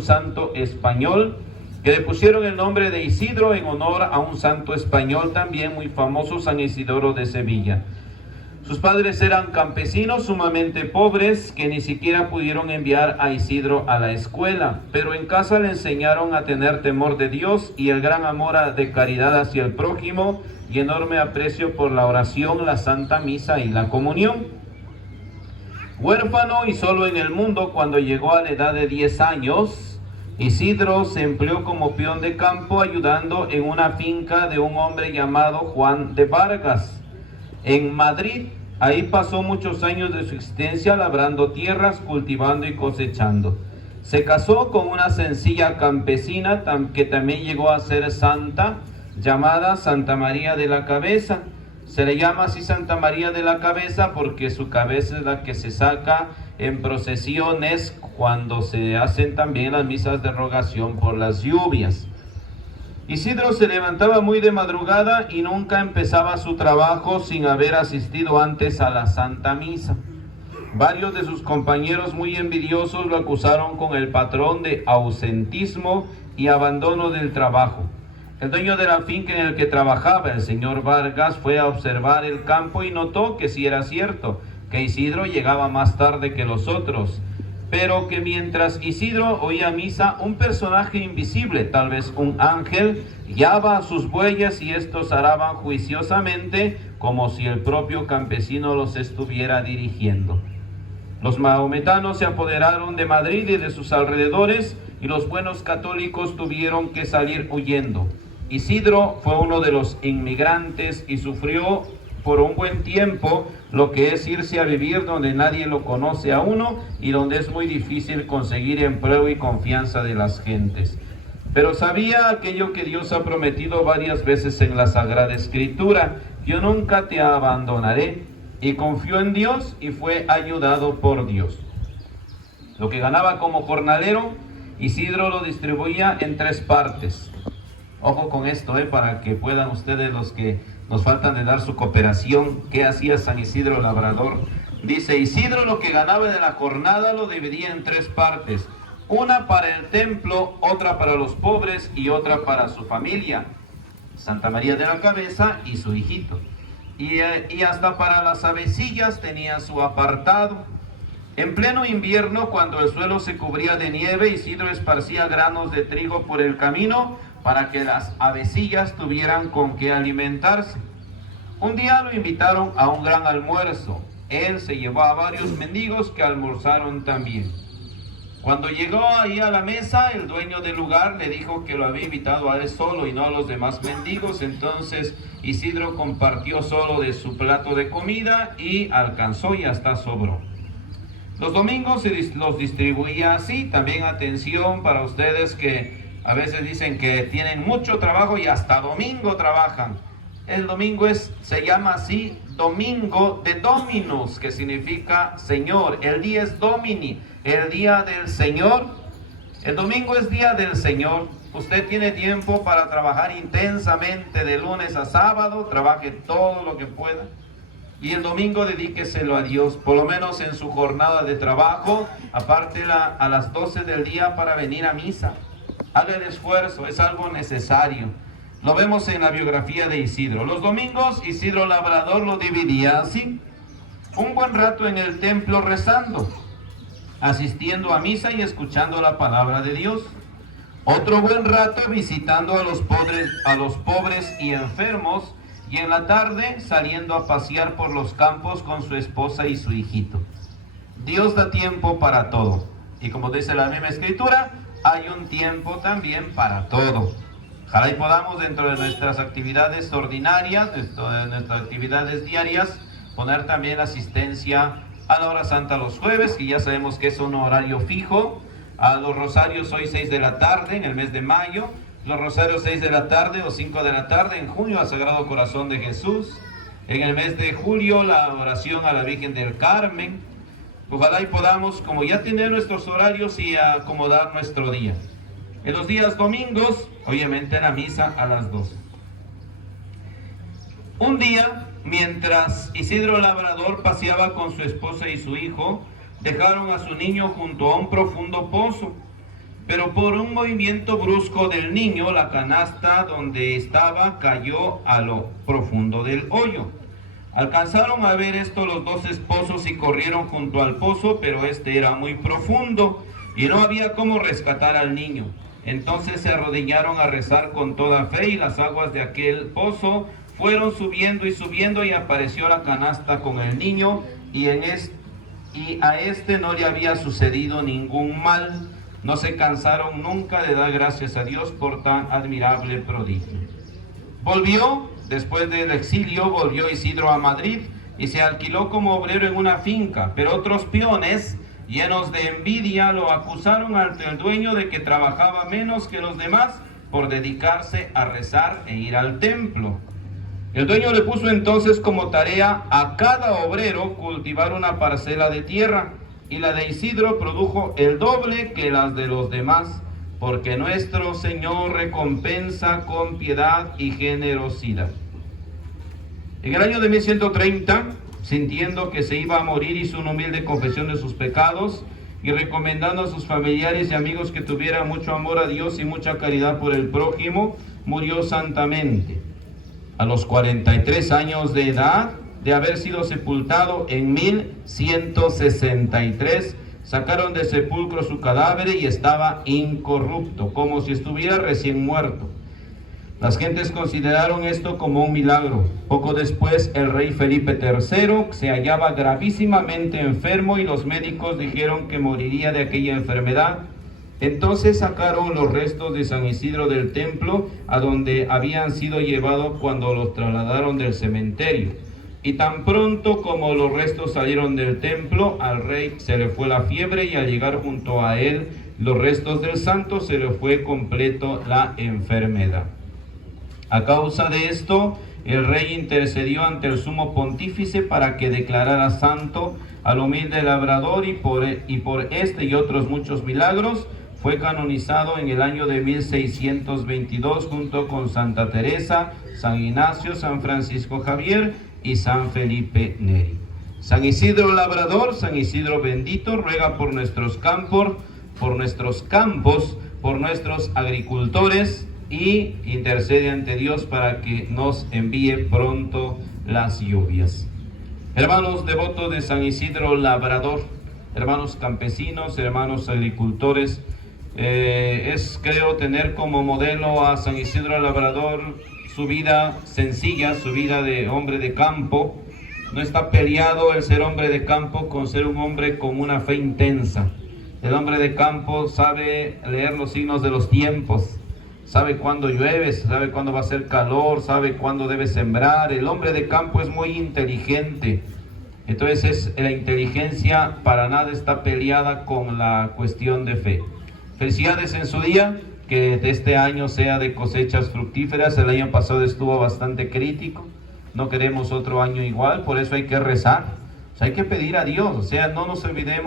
un santo español, que le pusieron el nombre de Isidro en honor a un santo español también muy famoso, San Isidoro de Sevilla. Sus padres eran campesinos sumamente pobres que ni siquiera pudieron enviar a Isidro a la escuela, pero en casa le enseñaron a tener temor de Dios y el gran amor de caridad hacia el prójimo y enorme aprecio por la oración, la Santa Misa y la comunión. Huérfano y solo en el mundo, cuando llegó a la edad de 10 años, Isidro se empleó como peón de campo ayudando en una finca de un hombre llamado Juan de Vargas en Madrid. Ahí pasó muchos años de su existencia labrando tierras, cultivando y cosechando. Se casó con una sencilla campesina que también llegó a ser santa, llamada Santa María de la Cabeza. Se le llama así Santa María de la Cabeza porque su cabeza es la que se saca en procesiones cuando se hacen también las misas de rogación por las lluvias. Isidro se levantaba muy de madrugada y nunca empezaba su trabajo sin haber asistido antes a la Santa Misa. Varios de sus compañeros muy envidiosos lo acusaron con el patrón de ausentismo y abandono del trabajo. El dueño de la finca en el que trabajaba, el señor Vargas, fue a observar el campo y notó que sí era cierto, que Isidro llegaba más tarde que los otros, pero que mientras Isidro oía misa, un personaje invisible, tal vez un ángel, guiaba a sus bueyes y estos araban juiciosamente como si el propio campesino los estuviera dirigiendo. Los mahometanos se apoderaron de Madrid y de sus alrededores y los buenos católicos tuvieron que salir huyendo. Isidro fue uno de los inmigrantes y sufrió por un buen tiempo lo que es irse a vivir donde nadie lo conoce a uno y donde es muy difícil conseguir empleo y confianza de las gentes. Pero sabía aquello que Dios ha prometido varias veces en la Sagrada Escritura: yo nunca te abandonaré, y confió en Dios y fue ayudado por Dios. Lo que ganaba como jornalero, Isidro lo distribuía en 3 partes. Ojo con esto, para que puedan ustedes, los que nos faltan de dar su cooperación, ¿qué hacía San Isidro Labrador? Dice: Isidro lo que ganaba de la jornada lo dividía en 3 partes. Una para el templo, otra para los pobres y otra para su familia, Santa María de la Cabeza y su hijito. Y hasta para las avecillas tenía su apartado. En pleno invierno, cuando el suelo se cubría de nieve, Isidro esparcía granos de trigo por el camino para que las avecillas tuvieran con qué alimentarse. Un día lo invitaron a un gran almuerzo. Él se llevó a varios mendigos que almorzaron también. Cuando llegó ahí a la mesa, el dueño del lugar le dijo que lo había invitado a él solo y no a los demás mendigos. Entonces Isidro compartió solo de su plato de comida y alcanzó y hasta sobró. Los domingos los distribuía así. También atención para ustedes que a veces dicen que tienen mucho trabajo y hasta domingo trabajan. El domingo se llama así Domingo de Dominus, que significa Señor. El día es Domini, el día del Señor. El domingo es día del Señor. Usted tiene tiempo para trabajar intensamente de lunes a sábado, trabaje todo lo que pueda. Y el domingo dedíqueselo a Dios, por lo menos en su jornada de trabajo, aparte a las 12 del día para venir a misa. Haga el esfuerzo, es algo necesario. Lo vemos en la biografía de Isidro. Los domingos Isidro Labrador lo dividía así: un buen rato en el templo rezando, asistiendo a misa y escuchando la palabra de Dios. Otro buen rato visitando a los pobres y enfermos, y en la tarde saliendo a pasear por los campos con su esposa y su hijito. Dios da tiempo para todo, y como dice la misma Escritura, hay un tiempo también para todo. Ojalá y podamos, dentro de nuestras actividades ordinarias, dentro de nuestras actividades diarias, poner también asistencia a la hora santa los jueves, que ya sabemos que es un horario fijo. A los rosarios hoy 6 de la tarde en el mes de mayo, los rosarios 6 de la tarde o 5 de la tarde en junio al Sagrado Corazón de Jesús. En el mes de julio la oración a la Virgen del Carmen. Ojalá y podamos, como ya tener nuestros horarios y acomodar nuestro día. En los días domingos, obviamente la misa a las 12. Un día, mientras Isidro Labrador paseaba con su esposa y su hijo, dejaron a su niño junto a un profundo pozo. Pero por un movimiento brusco del niño, la canasta donde estaba cayó a lo profundo del hoyo. Alcanzaron a ver esto los dos esposos y corrieron junto al pozo, pero este era muy profundo y no había cómo rescatar al niño. Entonces se arrodillaron a rezar con toda fe y las aguas de aquel pozo fueron subiendo y subiendo y apareció la canasta con el niño y a este no le había sucedido ningún mal. No se cansaron nunca de dar gracias a Dios por tan admirable prodigio. Después del exilio, volvió Isidro a Madrid y se alquiló como obrero en una finca, pero otros peones, llenos de envidia, lo acusaron ante el dueño de que trabajaba menos que los demás por dedicarse a rezar e ir al templo. El dueño le puso entonces como tarea a cada obrero cultivar una parcela de tierra, y la de Isidro produjo el doble que las de los demás, porque nuestro Señor recompensa con piedad y generosidad. En el año de 1130, sintiendo que se iba a morir, hizo una humilde confesión de sus pecados y recomendando a sus familiares y amigos que tuvieran mucho amor a Dios y mucha caridad por el prójimo, murió santamente. A los 43 años de edad, de haber sido sepultado en 1163, sacaron del sepulcro su cadáver y estaba incorrupto, como si estuviera recién muerto. Las gentes consideraron esto como un milagro. Poco después, el rey Felipe III se hallaba gravísimamente enfermo y los médicos dijeron que moriría de aquella enfermedad. Entonces sacaron los restos de San Isidro del templo, a donde habían sido llevados cuando los trasladaron del cementerio. Y tan pronto como los restos salieron del templo, al rey se le fue la fiebre y al llegar junto a él los restos del santo, se le fue completo la enfermedad. A causa de esto, el rey intercedió ante el sumo pontífice para que declarara santo al humilde labrador y por este y otros muchos milagros fue canonizado en el año de 1622 junto con Santa Teresa, San Ignacio, San Francisco Javier y San Felipe Neri. San Isidro Labrador, San Isidro bendito, ruega por nuestros campos, por nuestros agricultores y intercede ante Dios para que nos envíe pronto las lluvias. Hermanos devotos de San Isidro Labrador, hermanos campesinos, hermanos agricultores, creo tener como modelo a San Isidro Labrador, su vida sencilla, su vida de hombre de campo. No está peleado el ser hombre de campo con ser un hombre con una fe intensa. El hombre de campo sabe leer los signos de los tiempos, sabe cuándo llueve, sabe cuándo va a ser calor, sabe cuándo debe sembrar. El hombre de campo es muy inteligente. Entonces la inteligencia para nada está peleada con la cuestión de fe. Felicidades en su día, que de este año sea de cosechas fructíferas. El año pasado estuvo bastante crítico, no queremos otro año igual, por eso hay que rezar, hay que pedir a Dios, no nos olvidemos